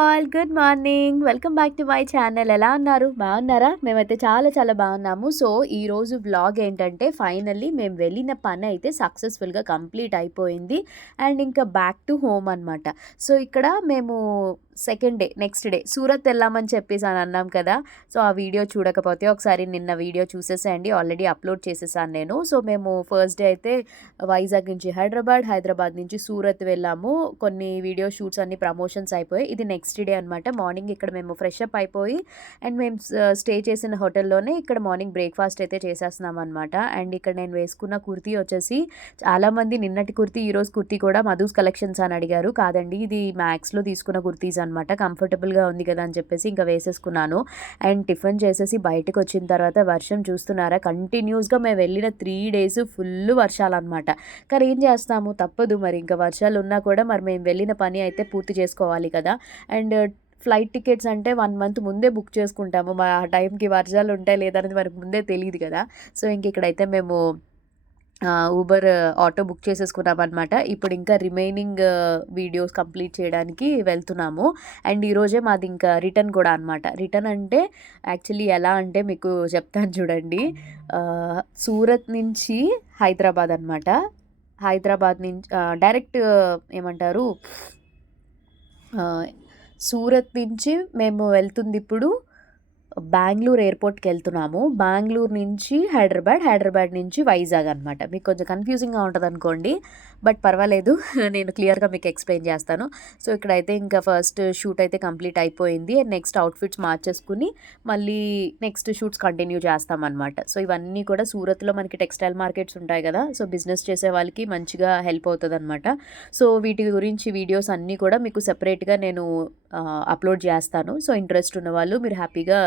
All. Good morning. Welcome back to my channel. ఎలా ఉన్నారు? బాగున్నారా? మేమైతే చాలా చాలా బాగున్నాము. సో, ఈరోజు వ్లాగ్ ఏంటంటే ఫైనల్లీ మేము వెళ్ళిన పని అయితే సక్సెస్‌ఫుల్‌గా కంప్లీట్ అయిపోయింది. అండ్ ఇంకా బ్యాక్ టు హోమ్ అనమాట. సో, ఇక్కడ మేము second day, next day Surat వెళ్ళామని చెప్పేసి అని అన్నాం కదా! సో, ఆ వీడియో చూడకపోతే ఒకసారి నిన్న వీడియో చూసేసేయండి. ఆల్రెడీ అప్లోడ్ చేసేసాను నేను. సో, మేము ఫస్ట్ డే అయితే వైజాగ్ నుంచి హైదరాబాద్, హైదరాబాద్ నుంచి సూరత్ వెళ్ళాము. కొన్ని వీడియో షూట్స్ అన్ని ప్రమోషన్స్ అయిపోయాయి. ఇది నెక్స్ట్ డే అనమాట. మార్నింగ్ ఇక్కడ మేము ఫ్రెష్ అప్ అయిపోయి అండ్ మేము స్టే చేసిన హోటల్లోనే ఇక్కడ మార్నింగ్ బ్రేక్ఫాస్ట్ అయితే చేసేస్తున్నాం అనమాట. అండ్ ఇక్కడ నేను వేసుకున్న కుర్తీ వచ్చేసి చాలామంది నిన్నటి కుర్తీ, ఈరోజు కుర్తీ కూడా మధుస్ కలెక్షన్స్ అని అడిగారు. కాదండి, ఇది మ్యాక్స్లో తీసుకున్న కుర్తీస్ అనమాట. కంఫర్టబుల్గా ఉంది కదా అని చెప్పేసి ఇంకా వేసేసుకున్నాను. అండ్ టిఫిన్ చేసేసి బయటకు వచ్చిన తర్వాత వర్షం చూస్తున్నారా, కంటిన్యూస్గా మేము వెళ్ళిన 3 days ఫుల్ వర్షాలు అనమాట. కానీ ఏం చేస్తాము, తప్పదు మరి. ఇంకా వర్షాలు ఉన్నా కూడా మరి మేము వెళ్ళిన పని అయితే పూర్తి చేసుకోవాలి కదా. అండ్ ఫ్లైట్ టికెట్స్ అంటే 1 month ముందే బుక్ చేసుకుంటాము. మా ఆ టైంకి వర్షాలు ఉంటాయి లేదా అనేది మనకు ముందే తెలియదు కదా. సో ఇంక ఇక్కడైతే మేము ఊబర్ ఆటో బుక్ చేసేసుకున్నామనమాట. ఇప్పుడు ఇంకా రిమైనింగ్ వీడియోస్ కంప్లీట్ చేయడానికి వెళ్తున్నాము. అండ్ ఈరోజే మాది ఇంకా రిటర్న్ కూడా అనమాట. రిటర్న్ అంటే యాక్చువల్లీ ఎలా అంటే మీకు చెప్తాను చూడండి. సూరత్ నుంచి హైదరాబాద్ అనమాట. హైదరాబాద్ నుంచి డైరెక్ట్ ఏమంటారు, సూరత్ నుంచి మేము వెళ్తుంది ఇప్పుడు బెంగుళూరు ఎయిర్పోర్ట్‌కి వెళ్తున్నాము. బెంగుళూరు నుంచి హైదరాబాద్, హైదరాబాద్ నుంచి వైజాగ్ అనమాట. మీకు కొంచెం కన్ఫ్యూజింగ్‌గా ఉంటదనుకోండి. బట్ పర్వాలేదు. నేను క్లియర్‌గా మీకు ఎక్స్‌ప్లెయిన్ చేస్తాను. సో, ఇక్కడైతే ఇంకా ఫస్ట్ షూట్ అయితే కంప్లీట్ అయిపోయింది. అండ్ నెక్స్ట్ అవుట్‌ఫిట్స్ మార్చేసుకుని మళ్ళీ నెక్స్ట్ షూట్స్ కంటిన్యూ చేస్తామనమాట. సో, ఇవన్నీ కూడా సూరత్‌లో మనకి టెక్స్టైల్ మార్కెట్స్ ఉంటాయి కదా. సో, బిజినెస్ చేసే వాళ్ళకి మంచిగా హెల్ప్ అవుతదనమాట. సో, వీటి గురించి వీడియోస్ అన్నీ కూడా మీకు సెపరేట్‌గా నేను అప్లోడ్ చేస్తాను. సో, ఇంట్రెస్ట్ ఉన్నవాళ్ళు మీరు హ్యాపీగా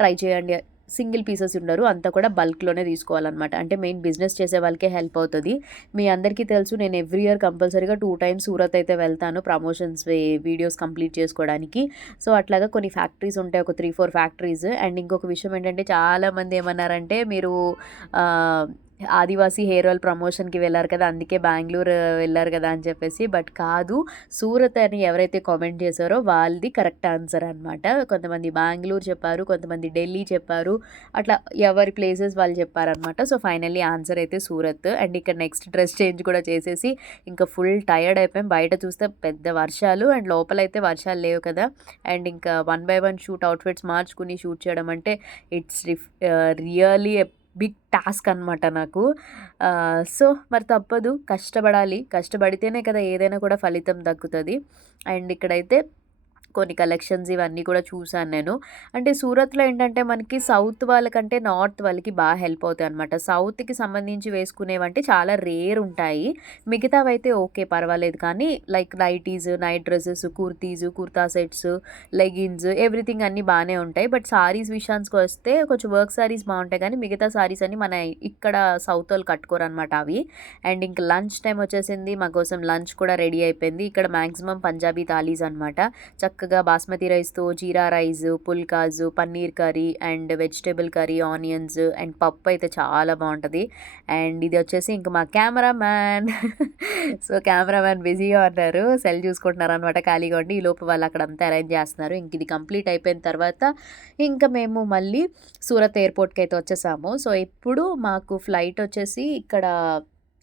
ట్రై చేయండి. సింగిల్ పీసెస్ ఉండరు, అంతా కూడా బల్క్‌లోనే తీసుకోవాలన్నమాట. అంటే మెయిన్ బిజినెస్ చేసే వాళ్ళకే హెల్ప్ అవుతది. మీ అందరికీ తెలుసు నేను ఎవ్రీ ఇయర్ కంపల్సరీగా 2 times సూరత్ అయితే వెళ్తాను ప్రమోషన్స్ వీడియోస్ కంప్లీట్ చేసుకోవడానికి. సో, అట్లాగా కొన్ని ఫ్యాక్టరీస్ ఉంటాయి. ఒక 3, 4 ఫ్యాక్టరీస్. అండ్ ఇంకొక విషయం ఏంటంటే చాలామంది ఏమన్నారంటే మీరు ఆదివాసీ హెయిర్ ఆయిల్ ప్రమోషన్‌కి వెళ్లారు కదా, అందుకే బెంగుళూరు వెళ్లారు కదా అని చెప్పేసి. బట్ కాదు, సూరత్ అని ఎవరైతే కామెంట్ చేశారో వాళ్ళది కరెక్ట్ ఆన్సర్ అనమాట. కొంతమంది బెంగుళూరు చెప్పారు, కొంతమంది ఢిల్లీ చెప్పారు. అట్లా ఎవరి ప్లేసెస్ వాళ్ళు చెప్పారనమాట. సో, ఫైనల్లీ ఆన్సర్ అయితే సూరత్. అండ్ ఇక్కడ నెక్స్ట్ డ్రెస్ చేంజ్ కూడా చేసేసి ఇంకా ఫుల్ టయర్డ్ అయిపోయాం. బయట చూస్తే పెద్ద వర్షాలు అండ్ లోపలైతే వర్షాలు లేవు కదా. అండ్ ఇంకా 1 by 1 షూట్ అవుట్‌ఫిట్స్ మార్చుకుని షూట్ చేయడం అంటే ఇట్స్ రియల్లీ బిగ్ టాస్క్ అనమాట నాకు. సో, మరి తప్పదు, కష్టపడాలి. కష్టపడితేనే కదా ఏదైనా కూడా ఫలితం దక్కుతది. అండ్ ఇక్కడైతే కొన్ని కలెక్షన్స్ ఇవన్నీ కూడా చూసాను నేను. అంటే సూరత్‌లో ఏంటంటే మనకి సౌత్ వాళ్ళకంటే నార్త్ వాళ్ళకి హెల్ప్ అవుతాయన్నమాట. సౌత్‌కి సంబంధించి వేసుకునేవంటే చాలా రేర్ ఉంటాయి. మిగతావైతే ఓకే, పర్వాలేదు. కానీ like nighties, night dresses, kurtis, kurta sets, leggings, everything అన్నీ బానే ఉంటాయి. బట్ సారీస్ విషయానికొస్తే కొంచెం వర్క్ సారీస్ బావుంటాయి కానీ మిగతా సారీస్ అన్నీ మన ఇక్కడ సౌత్ వాళ్ళు కట్టుకోరనమాట అవి. అండ్ ఇంక లంచ్ టైమ్ వచ్చేసింది. మా కోసం లంచ్ కూడా రెడీ అయిపోయింది. ఇక్కడ మాక్సిమం పంజాబీ థాలీస్ అనమాట. చక్కగా బాస్మతి రైస్‌తో jeera rice, phulkas, paneer curry and vegetable curry, onions and పప్పు అయితే చాలా బావుంటది. అండ్ ఇది వచ్చేసి ఇంక మా కెమెరామ్యాన్. సో, కెమెరామ్యాన్ బిజీగా ఉన్నారు. సెల్ చూసుకుంటున్నారనమాట ఖాళీగా ఉండి. ఈలోపు వాళ్ళు అక్కడంతా అరేంజ్ చేస్తున్నారు. ఇంక ఇది కంప్లీట్ అయిపోయిన తర్వాత ఇంకా మేము మళ్ళీ సూరత్ ఎయిర్‌పోర్ట్‌కి అయితే వచ్చేసాము. సో, ఇప్పుడు మాకు ఫ్లైట్ వచ్చేసి ఇక్కడ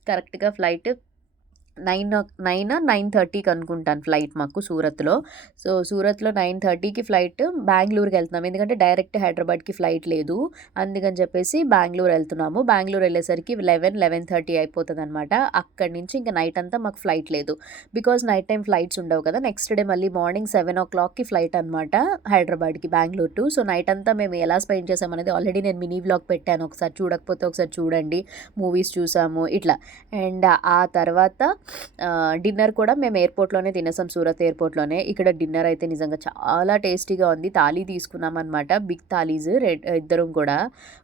కరెక్ట్‌గా ఫ్లైట్ 9:30కి అనుకుంటాను ఫ్లైట్ మాకు సూరత్‌లో. So, సూరత్‌లో 9:30కి flight. బెంగుళూరుకి వెళ్తున్నాం. ఎందుకంటే డైరెక్ట్ హైదరాబాద్‌కి ఫ్లైట్ లేదు. అందుకని చెప్పేసి బెంగుళూరు వెళ్తున్నాము. బెంగుళూరు వెళ్ళేసరికి 11:30 అయిపోతదనమాట. అక్కడి నుంచి ఇంక నైట్ అంతా మాకు ఫ్లైట్ లేదు. బికాజ్ నైట్ టైమ్ ఫ్లైట్స్ ఉండవు కదా. నెక్స్ట్ డే మళ్ళీ మార్నింగ్ 7:00కి ఫ్లైట్ అనమాట హైదరాబాద్‌కి బెంగుళూరు టు. సో, నైట్ అంతా మేము ఎలా స్పెండ్ చేసామనేది ఆల్రెడీ నేను మినీ వ్లాగ్ పెట్టాను. ఒకసారి చూడకపోతే ఒకసారి చూడండి. మూవీస్ చూసాము ఇట్లా. అండ్ ఆ తర్వాత డిన్నర్ కూడా మేము ఎయిర్‌పోర్ట్‌లోనే తినేసాం, సూరత్ ఎయిర్‌పోర్ట్‌లోనే. ఇక్కడ డిన్నర్ అయితే నిజంగా చాలా టేస్టీగా ఉంది. థాలీ తీసుకున్నామనమాట. బిగ్ థాలీస్ ఇద్దరం కూడా.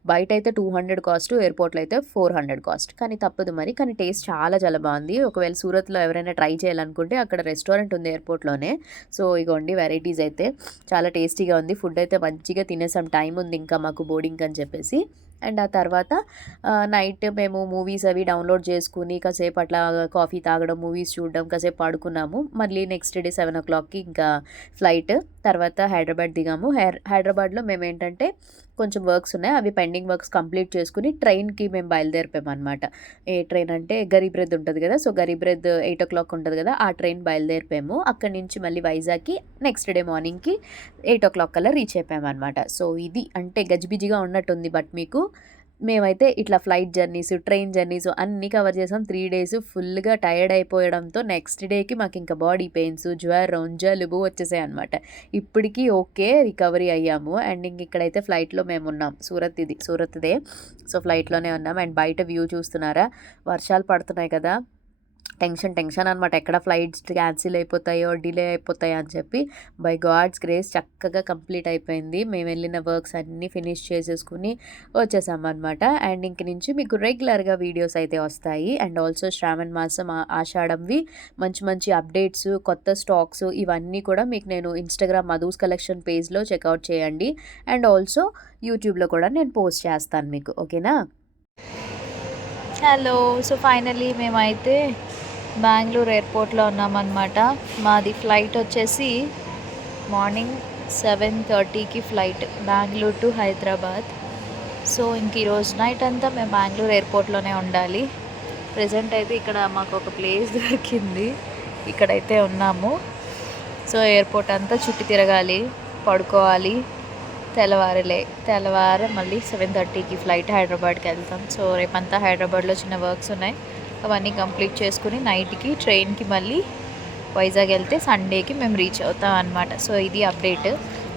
బయటైతే 200 కాస్ట్, ఎయిర్‌పోర్ట్‌లో అయితే 400 కాస్ట్. కానీ తప్పదు మరి. కానీ టేస్ట్ చాలా చాలా బావుంది. ఒకవేళ సూరత్‌లో ఎవరైనా ట్రై చేయాలనుకుంటే అక్కడ రెస్టారెంట్ ఉంది ఎయిర్‌పోర్ట్‌లోనే. సో, ఇగోండి వెరైటీస్ అయితే చాలా టేస్టీగా ఉంది. ఫుడ్ అయితే మంచిగా తినేసాం. టైం ఉంది ఇంకా మాకు బోర్డింగ్‌కి అని చెప్పేసి. అండ్ ఆ తర్వాత నైట్ మేము మూవీస్ అవి డౌన్లోడ్ చేసుకుని కాసేపు అట్లా కాఫీ తాగడం, మూవీస్ చూడడం, కాసేపు పడుకున్నాము. మళ్ళీ నెక్స్ట్ డే 7:00కి ఇంకా ఫ్లైట్. తర్వాత హైదరాబాద్ దిగాము. హైదరాబాద్లో మేమేంటంటే కొంచెం వర్క్స్ ఉన్నాయి, అవి పెండింగ్ వర్క్స్ కంప్లీట్ చేసుకుని ట్రైన్కి మేము బయలుదేరిపోయామన్నమాట. ఏ ట్రైన్ అంటే గరీబ్ రథ్ ఉంటుంది కదా, సో గరీబ్ రథ్ 8:00 ఉంటుంది కదా, ఆ ట్రైన్ బయలుదేరిపోయాము. అక్కడి నుంచి మళ్ళీ వైజాగ్కి నెక్స్ట్ డే మార్నింగ్కి 8:00 కల్లా రీచ్ అయిపోయామన్నమాట. సో ఇది అంటే గజిబిజిగా ఉన్నట్టుంది, బట్ మీకు మేమైతే ఇట్లా ఫ్లైట్ జర్నీస్, ట్రైన్ జర్నీస్ అన్నీ కవర్ చేసాం. 3 డేస్ ఫుల్గా టైర్డ్ అయిపోవడంతో నెక్స్ట్ డేకి మాకు ఇంకా బాడీ పెయిన్స్, జ్వరం, జలుబు వచ్చేసాయి అనమాట. ఇప్పటికీ ఓకే, రికవరీ అయ్యాము. అండ్ ఇంక ఇక్కడైతే ఫ్లైట్లో మేము ఉన్నాం. సూరత్దే. సో ఫ్లైట్లోనే ఉన్నాం. అండ్ బయట వ్యూ చూస్తున్నారా, వర్షాలు పడుతున్నాయి కదా, టెన్షన్ అనమాట. ఎక్కడ ఫ్లైట్స్ క్యాన్సిల్ అయిపోతాయో, డిలే అయిపోతాయో అని చెప్పి. బై గాడ్స్ గ్రేస్ చక్కగా కంప్లీట్ అయిపోయింది. మేము వెళ్ళిన వర్క్స్ అన్నీ ఫినిష్ చేసేసుకుని వచ్చేసామన్నమాట. అండ్ ఇంక నుంచి మీకు రెగ్యులర్గా వీడియోస్ అయితే వస్తాయి. అండ్ ఆల్సో శ్రావణ మాసం, ఆషాఢంవి మంచి అప్డేట్స్, కొత్త స్టాక్స్ ఇవన్నీ కూడా మీకు నేను ఇన్స్టాగ్రామ్ మధూస్ కలెక్షన్ పేజ్లో చెక్అవుట్ చేయండి. అండ్ ఆల్సో యూట్యూబ్లో కూడా నేను పోస్ట్ చేస్తాను మీకు, ఓకేనా. హలో, సో ఫైనలీ మేమైతే బెంగళూరు ఎయిర్పోర్ట్లో ఉన్నామన్నమాట. మాది ఫ్లైట్ వచ్చేసి మార్నింగ్ 7:30కి flight, Bengaluru to Hyderabad. So ఇంక ఈరోజు నైట్ అంతా మేము బెంగళూరు ఎయిర్పోర్ట్లోనే ఉండాలి. ప్రజెంట్ అయితే ఇక్కడ మాకు ఒక ప్లేస్ దొరికింది, ఇక్కడైతే ఉన్నాము. సో ఎయిర్పోర్ట్ అంతా చుట్టి తిరగాలి, పడుకోవాలి. తెల్లవారు మళ్ళీ 7:30కి ఫ్లైట్ హైదరాబాద్కి వెళ్తాం. సో రేపంతా హైదరాబాద్లో చిన్న వర్క్స్ ఉన్నాయి, అవన్నీ కంప్లీట్ చేసుకుని నైట్కి ట్రైన్కి మళ్ళీ వైజాగ్ వెళ్తే సండేకి మేము రీచ్ అవుతాం అనమాట. సో ఇది అప్డేట్.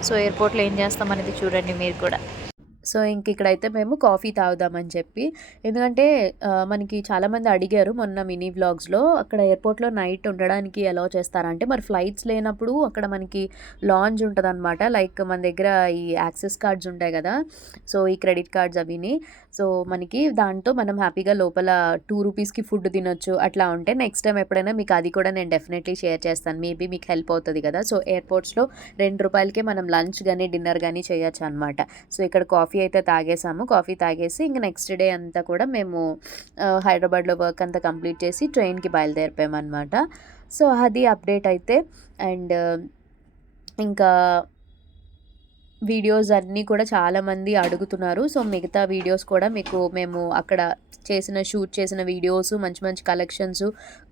సో ఎయిర్పోర్ట్లో ఏం చేస్తాం అనేది చూడండి మీరు కూడా. సో ఇంక ఇక్కడైతే మేము కాఫీ తాగుదామని చెప్పి, ఎందుకంటే మనకి చాలామంది అడిగారు మొన్న మినీ వ్లాగ్స్లో, అక్కడ ఎయిర్పోర్ట్లో నైట్ ఉండడానికి అలౌ చేస్తారంటే. మరి ఫ్లైట్స్ లేనప్పుడు అక్కడ మనకి లాంజ్ ఉంటుందన్నమాట. లైక్ మన దగ్గర ఈ యాక్సెస్ కార్డ్స్ ఉంటాయి కదా, సో ఈ క్రెడిట్ కార్డ్స్ అవిని, సో మనకి దాంతో మనం హ్యాపీగా లోపల 2 రూపీస్కి ఫుడ్ తినొచ్చు. అట్లా ఉంటే నెక్స్ట్ టైం ఎప్పుడైనా మీకు అది కూడా నేను డెఫినెట్లీ షేర్ చేస్తాను, మేబీ మీకు హెల్ప్ అవుతుంది కదా. సో ఎయిర్పోర్ట్స్లో 2 రూపాయలకే మనం లంచ్ కానీ డిన్నర్ కానీ చేయొచ్చు అనమాట. సో ఇక్కడ కాఫీ అయితే తాగేసాము. కాఫీ తాగేసి ఇంక నెక్స్ట్ డే అంతా కూడా మేము హైదరాబాద్లో వర్క్ అంతా కంప్లీట్ చేసి ట్రైన్కి బయలుదేరిపోయామన్నమాట. సో అది అప్డేట్ అయితే. అండ్ ఇంకా వీడియోస్ అన్నీ కూడా చాలామంది అడుగుతున్నారు. సో మిగతా వీడియోస్ కూడా మీకు మేము అక్కడ షూట్ చేసిన వీడియోస్, మంచి కలెక్షన్స్,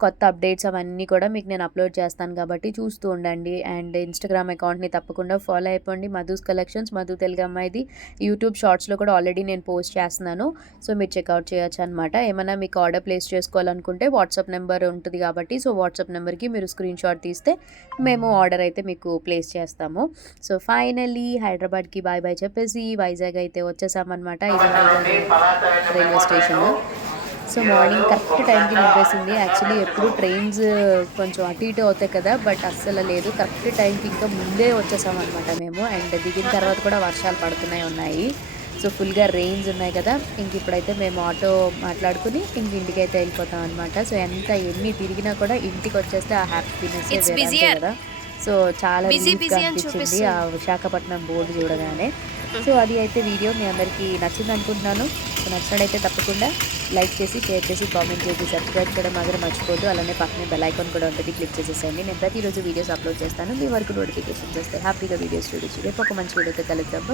కొత్త అప్డేట్స్ అవన్నీ కూడా మీకు నేను అప్లోడ్ చేస్తాను కాబట్టి చూస్తూ ఉండండి. అండ్ ఇన్స్టాగ్రామ్ అకౌంట్ని తప్పకుండా ఫాలో అయిపోండి, మధుస్ కలెక్షన్స్, మధు తెలుగు అమ్మాయిది. యూట్యూబ్ షార్ట్స్లో కూడా ఆల్రెడీ నేను పోస్ట్ చేస్తున్నాను, సో మీరు చెక్అవుట్ చేయొచ్చు అనమాట. ఏమైనా మీకు ఆర్డర్ ప్లేస్ చేసుకోవాలనుకుంటే వాట్సాప్ నెంబర్ ఉంటుంది కాబట్టి, సో వాట్సాప్ నెంబర్కి మీరు స్క్రీన్ షాట్ తీస్తే మేము ఆర్డర్ అయితే మీకు ప్లేస్ చేస్తాము. సో ఫైనల్లీ హైదరాబాద్కి బాయ్ చెప్పేసి వైజాగ్ అయితే వచ్చేసామన్నమాట. ఇది Vizag railway station. So morning correct టైంకి నింపేసింది. యాక్చువల్లీ ఎప్పుడు ట్రైన్స్ కొంచెం అటు ఇటు అవుతాయి కదా, బట్ అస్సలు లేదు, కరెక్ట్ టైంకి ఇంకా ముందే వచ్చేసామన్నమాట మేము. అండ్ దిగిన తర్వాత కూడా వర్షాలు పడుతున్నాయి. సో ఫుల్గా రెయిన్స్ ఉన్నాయి కదా. ఇంక ఇప్పుడైతే మేము ఆటో మాట్లాడుకుని ఇంటికైతే వెళ్ళిపోతాం అనమాట. సో ఎన్ని తిరిగినా కూడా ఇంటికి వచ్చేస్తే ఆ హ్యాపీనెస్ కదా. సో చాలా రిలీఫ్గా అనిపించింది ఆ విశాఖపట్నం బోర్డు చూడగానే. సో అది అయితే వీడియో మీ అందరికీ నచ్చింది అనుకుంటున్నాను. సో నచ్చినట్టయితే తప్పకుండా లైక్ చేసి, షేర్ చేసి, కామెంట్ చేసి, సబ్స్క్రైబ్ చేయడం మాత్రం మర్చిపోద్దు. అలానే పక్కనే బెల్ ఐకాన్ కూడా ఉంటుంది, క్లిక్ చేసేసేయండి. నేను ప్రతిరోజు వీడియోస్ అప్లోడ్ చేస్తాను, మీ వరకు నోటిఫికేషన్స్ వస్తాయి. హ్యాపీగా వీడియోస్ చూడొచ్చు. రేపు ఒక మంచి వీడియోతో కలుద్దాం.